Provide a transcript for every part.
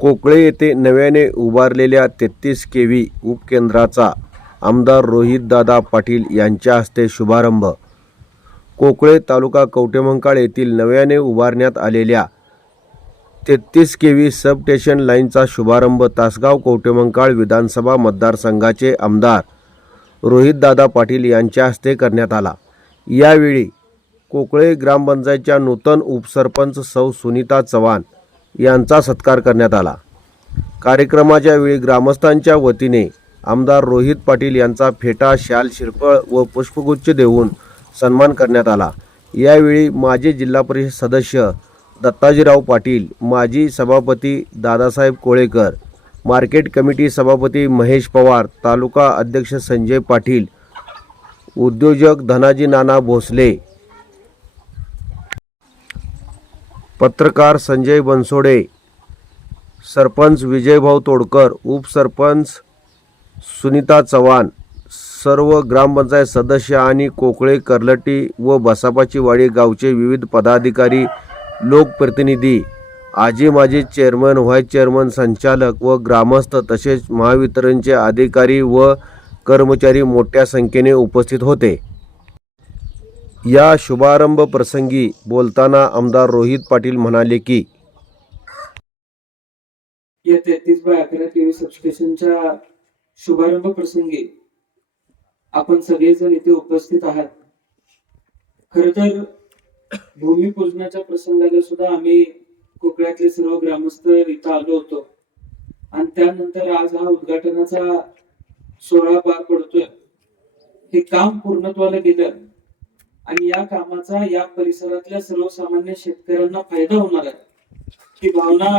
कोकळे येथे नव्याने उभारलेल्या 33 केव्ही उपकेंद्राचा आमदार रोहितदादा पाटील यांच्या हस्ते शुभारंभ. कोकळे तालुका कवठेमंकाळ येथील नव्याने उभारण्यात आलेल्या 33 केव्ही सबस्टेशन लाईनचा शुभारंभ तासगाव कवठेमंकाळ विधानसभा मतदारसंघाचे आमदार रोहितदादा पाटील यांच्या हस्ते करण्यात आला. यावेळी कोकळे ग्रामपंचायतच्या नूतन उपसरपंच सौ सुनीता चव्हाण यांचा सत्कार करण्यात आला. कार्यक्रमाच्या वेळी ग्रामस्थांच्या वतीने आमदार रोहित पाटील यांचा फेटा, शाल, श्रीफळ व पुष्पगुच्छ देऊन सन्मान करण्यात आला. यावेळी माजी जिल्हा परिषद सदस्य दत्ताजीराव पाटील, माजी सभापती दादासाहेब कोळेकर, मार्केट कमिटी सभापती महेश पवार, तालुका अध्यक्ष संजय पाटील, उद्योजक धनाजी नाना भोसले, पत्रकार संजय बनसोडे, सरपंच विजयभाऊ तोडकर, उपसरपंच सुनीता चव्हाण, सर्व ग्रामपंचायत सदस्य आणि कोकळे, कर्लटी व बसापाची वाडी गावचे विविध पदाधिकारी, लोकप्रतिनिधी, आजी माजी चेअरमन, व्हाईस चेअरमन, संचालक व ग्रामस्थ तसेच महावितरणचे अधिकारी व कर्मचारी मोठ्या संख्येने उपस्थित होते. या शुभारंभ प्रसंगी बोलताना आमदार रोहित पाटील म्हणाले की या 33/11 केव्ही सबस्टेशनच्या शुभारंभ प्रसंगी आपण सगळेजण इथे उपस्थित आहात. खर तर भूमिपूजनाच्या प्रसंगाला सुद्धा आम्ही कोकणातले सर्व ग्रामस्थ इथं आलो होतो आणि त्यानंतर आज हा उद्घाटनाचा सोहळा पार पडतोय. हे काम पूर्णत्वाला गेलं आणि या कामाचा या परिसरातल्या सर्वसामान्य शेतकऱ्यांना फायदा होणार आहे ही भावना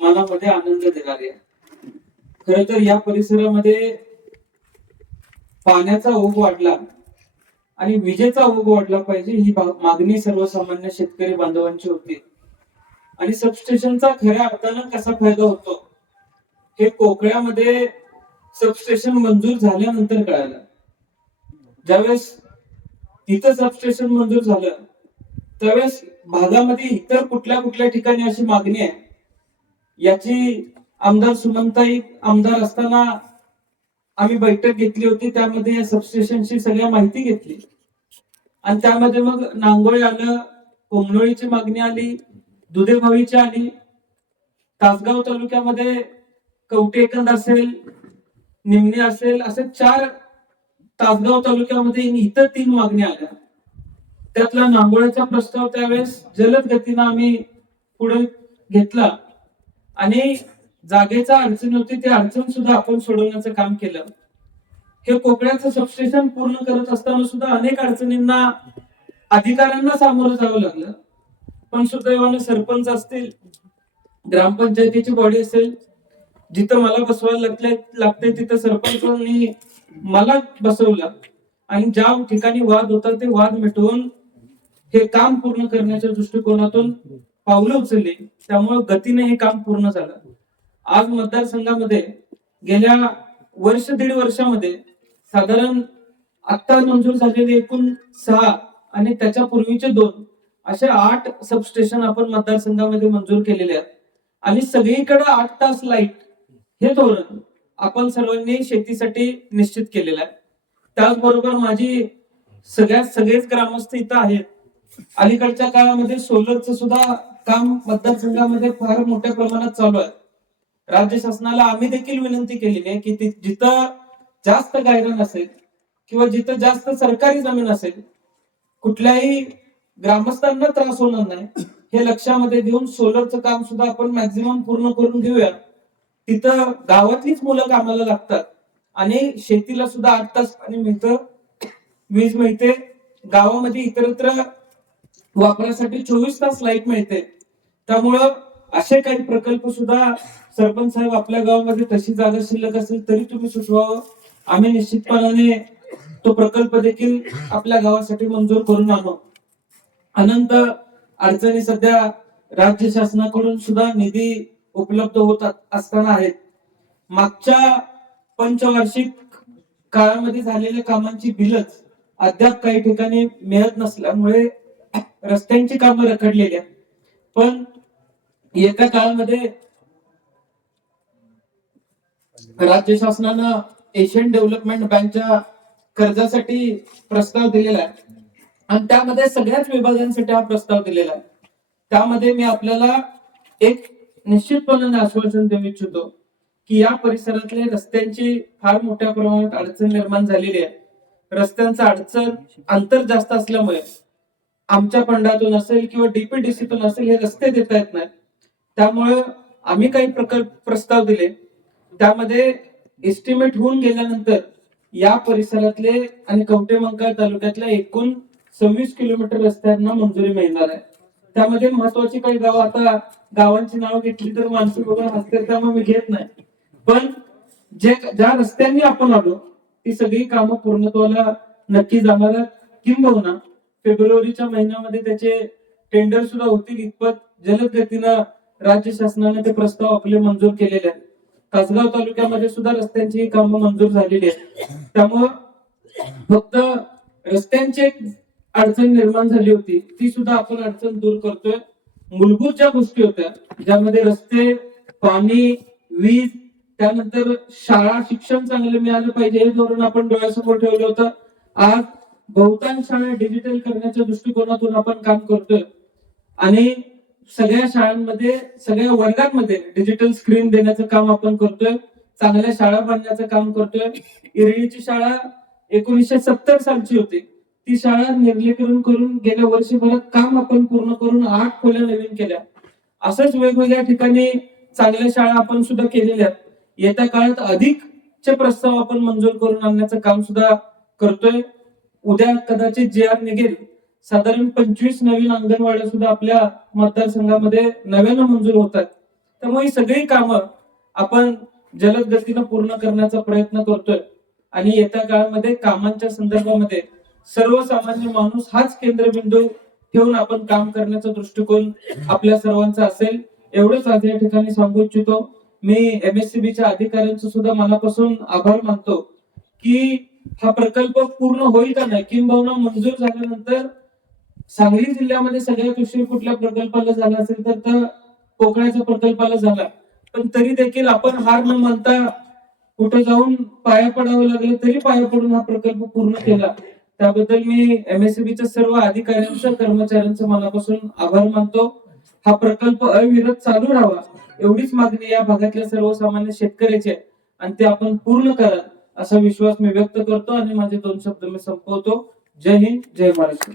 मनामध्ये आनंद देणारी आहे. खर तर या परिसरामध्ये पाण्याचा ओघ वाढला आणि विजेचा ओघ वाढला पाहिजे ही मागणी सर्वसामान्य शेतकरी बांधवांची होती. आणि सबस्टेशनचा खऱ्या अर्थानं कसा फायदा होतो हे कोकळ्यामध्ये सबस्टेशन मंजूर झाल्यानंतर कळालं. ज्यावेळेस तिथं सबस्टेशन मंजूर झालं त्यावेळेस भागामध्ये इतर कुठल्या कुठल्या ठिकाणी अशी मागणी आहे याची आमदार सुमनताई आमदार असताना आम्ही बैठक घेतली होती. त्यामध्ये या सबस्टेशनची सगळ्या माहिती घेतली आणि त्यामध्ये मग नांगोळी आलं, कोमनोळीची मागणी आली, दुधेभावीची आली, तासगाव तालुक्यामध्ये कवठेकंद असेल, निमणी असेल, असे 4 तासगाव तालुक्यामध्ये इतर 3 मागण्या आल्या. त्यातला नांगोळ्याचा प्रस्ताव त्यावेळेस जलद गतीनं आम्ही पुढे घेतला आणि जागेचा अडचण होती ती अडचण सुद्धा आपण सोडवण्याचं काम केलं. हे कोकणाचं सबस्टेशन पूर्ण करत असताना सुद्धा अनेक अडचणींना अधिकाऱ्यांना सामोरं जावं लागलं. पण सुदैवाने सरपंच असतील, ग्रामपंचायतीची बॉडी असेल, जिथं मला बसवायला लागते तिथं सरपंचांनी मला बसवलं आणि ज्या ठिकाणी वाद होता ते वाद मिटवून हे काम पूर्ण करण्याच्या दृष्टिकोनातून पावलं उचलली. त्यामुळे गतीने हे काम पूर्ण झालं. आज मतदारसंघामध्ये गेल्या वर्ष दीड वर्षामध्ये साधारण आता मंजूर झालेले एकूण 6 आणि त्याच्या पूर्वीचे 2 असे 8 सबस्टेशन आपण मतदारसंघामध्ये मंजूर केलेले आहेत. आणि सगळीकडे 8 तास लाईट हे धोरण आपण सर्वांनी शेतीसाठी निश्चित केलेलं आहे. त्याचबरोबर माझी सगळेच ग्रामस्थ इथं आहेत. अलीकडच्या काळामध्ये सोलरचं सुद्धा काम मतदारसंघामध्ये फार मोठ्या प्रमाणात चालू आहे. राज्य शासनाला आम्ही देखील विनंती केलेली आहे की जिथं जास्त गायरान असेल किंवा जिथं जास्त सरकारी जमीन असेल कुठल्याही ग्रामस्थांना त्रास होणार नाही हे लक्षामध्ये घेऊन सोलरचं काम सुद्धा आपण मॅक्झिमम पूर्ण करून घेऊया. तिथं गावातलीच मुलं कामाला लागतात आणि शेतीला सुद्धा 8 तास पाणी मिळतं, वीज मिळते. गावामध्ये इतरत्र वापरासाठी 24 तास लाईट मिळते. त्यामुळं असे काही प्रकल्प सुद्धा सरपंच साहेब आपल्या गावामध्ये तशी जागा शिल्लक असेल तरी तुम्ही सुचवावं. आम्ही निश्चितपणाने तो प्रकल्प देखील आपल्या गावासाठी मंजूर करून आणू. अनंत अडचणी सध्या राज्य शासनाकडून सुद्धा निधी उपलब्ध होत असताना आहेत. मागच्या पंचवार्षिक काळामध्ये झालेल्या कामांची बिलच अद्याप काही ठिकाणी मिळत नसल्यामुळे रस्त्यांची कामं रखडलेली आहेत. पण येत्या काळामध्ये राज्य शासनानं एशियन डेव्हलपमेंट बँकच्या कर्जासाठी प्रस्ताव दिलेला आहे आणि त्यामध्ये सगळ्याच विभागांसाठी हा प्रस्ताव दिलेला आहे. त्यामध्ये मी आपल्याला एक निश्चितपणाने आश्वासन देऊ इच्छितो की या परिसरातले रस्त्यांची फार मोठ्या प्रमाणात अडचण निर्माण झालेली आहे. रस्त्यांचं अडचण अंतर जास्त असल्यामुळे आमच्या फंडातून असेल किंवा डीपीडीसीतून असेल हे रस्ते देता येत नाही. त्यामुळे आम्ही काही प्रकल्प प्रस्ताव दिले, त्यामध्ये एस्टिमेट होऊन गेल्यानंतर या परिसरातले आणि कवठेमंकाळ तालुक्यातल्या एकूण 26 किलोमीटर रस्त्यांना मंजुरी मिळणार आहे. त्यामध्ये महत्वाची काही गावं, आता गावांची नावं घेतली तर माणसं बघून हसतात त्यामुळे मी घेत नाही, पण ज्या रस्त्यांनी आपण आलो ती सगळी कामं पूर्णत्वाला नक्की जाणार आहेत. किंबहुना फेब्रुवारीच्या महिन्यामध्ये त्याचे टेंडर सुद्धा होतील इतपत जलद गतीनं राज्य शासनाने ते प्रस्ताव आपले मंजूर केलेले आहेत. तासगाव तालुक्यामध्ये सुद्धा रस्त्यांची कामं मंजूर झालेली आहेत. त्यामुळं फक्त रस्त्यांची एक अडचण निर्माण झाली होती, ती सुद्धा आपण अडचण दूर करतोय. मूलभूत ज्या गोष्टी होत्या, ज्यामध्ये रस्ते, पाणी, वीज, त्यानंतर शाळा, शिक्षण चांगलं मिळालं पाहिजे हे धोरण आपण डोळ्यासमोर ठेवलं होतं. आज बहुतांश शाळा डिजिटल करण्याच्या दृष्टिकोनातून आपण काम करतोय आणि सगळ्या शाळांमध्ये, सगळ्या वर्गांमध्ये डिजिटल स्क्रीन देण्याचं काम आपण करतोय. चांगल्या शाळा बांधण्याचं काम करतोय. इरळीची शाळा 1970 सालची होती, ती शाळा निर्लीकरण करून गेल्या वर्षभरात काम आपण पूर्ण करून 8 खोल्या नवीन केल्या. असंच वेगवेगळ्या ठिकाणी चांगल्या शाळा आपण सुद्धा केलेल्या आहेत. येत्या काळात अधिकचे प्रस्ताव आपण मंजूर करून आणण्याचं काम सुद्धा करतोय. उद्या कदाचित JR निघेल, साधारण 25 नवीन अंगणवाड्या सुद्धा आपल्या मतदारसंघामध्ये नव्यानं मंजूर होतात. त्यामुळे ही सगळी कामं आपण जलद गतीनं पूर्ण करण्याचा प्रयत्न करतोय आणि येत्या काळामध्ये कामांच्या संदर्भामध्ये सर्वसामान्य माणूस हाच केंद्रबिंदू ठेवून आपण काम करण्याचा दृष्टिकोन आपल्या सर्वांचा असेल. एवढंच आज या ठिकाणी सांगू इच्छितो. मी MSCBच्या अधिकाऱ्यांचं सुद्धा मनापासून आभार मानतो की हा प्रकल्प पूर्ण होईल का नाही, किंबहुना मंजूर झाल्यानंतर सांगली जिल्ह्यामध्ये सगळ्यात उशीर कुठल्या प्रकल्पाला झाला असेल तर कोकणाच्या प्रकल्पाला झाला, पण तरी देखील आपण हार न मानता कुठे जाऊन पाया पडावं लागलं तरी पाया पडून हा प्रकल्प पूर्ण केला. त्याबद्दल मी MSCBच्या सर्व अधिकाऱ्यांचं, कर्मचाऱ्यांचं मनापासून आभार मानतो. हा प्रकल्प अविरत चालू राहावा एवढीच मागणी या भागातल्या सर्वसामान्य शेतकऱ्याची आहे आणि ते आपण पूर्ण करा असा विश्वास मी व्यक्त करतो आणि माझे 2 शब्द मी संपवतो. जय हिंद, जय महाराष्ट्र.